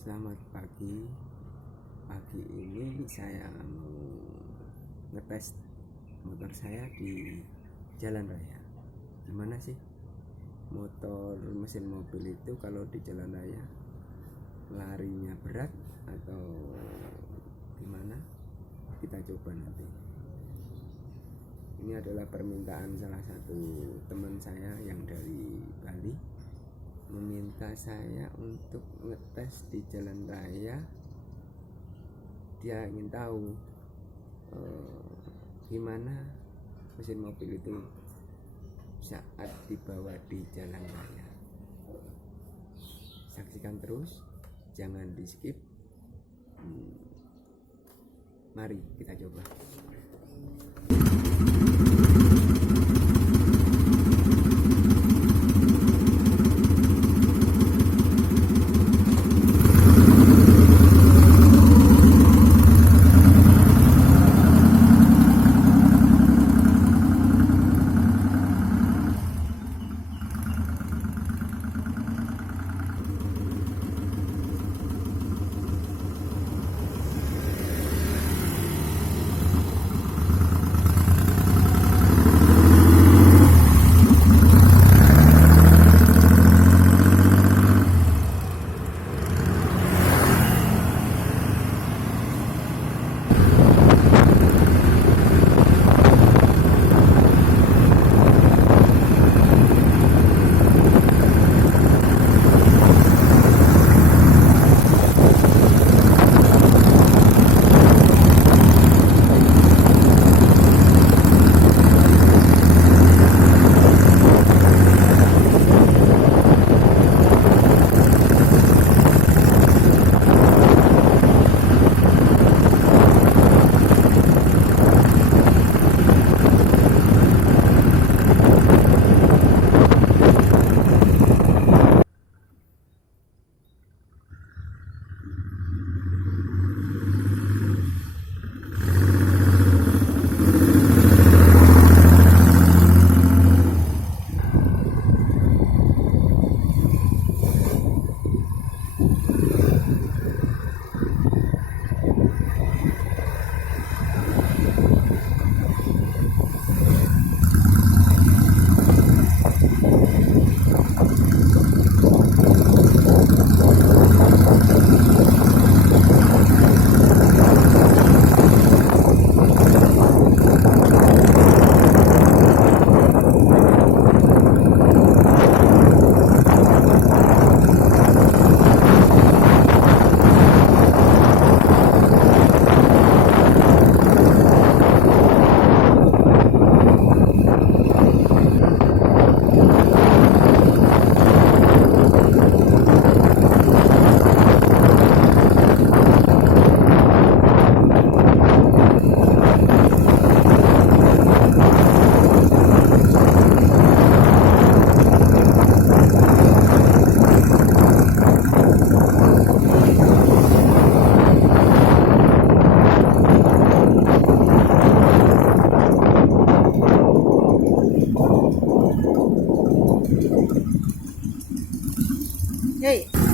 Selamat pagi. Pagi ini saya mau ngetes motor saya di jalan raya. Gimana sih motor mesin mobil itu kalau di jalan raya, larinya berat atau gimana? Kita coba nanti. Ini adalah permintaan salah satu teman saya yang dari Bali, meminta saya untuk ngetes di jalan raya. Dia ingin tahu gimana mesin mobil itu saat dibawa di jalan raya. Saksikan terus, jangan di skip. Mari kita coba. Hey.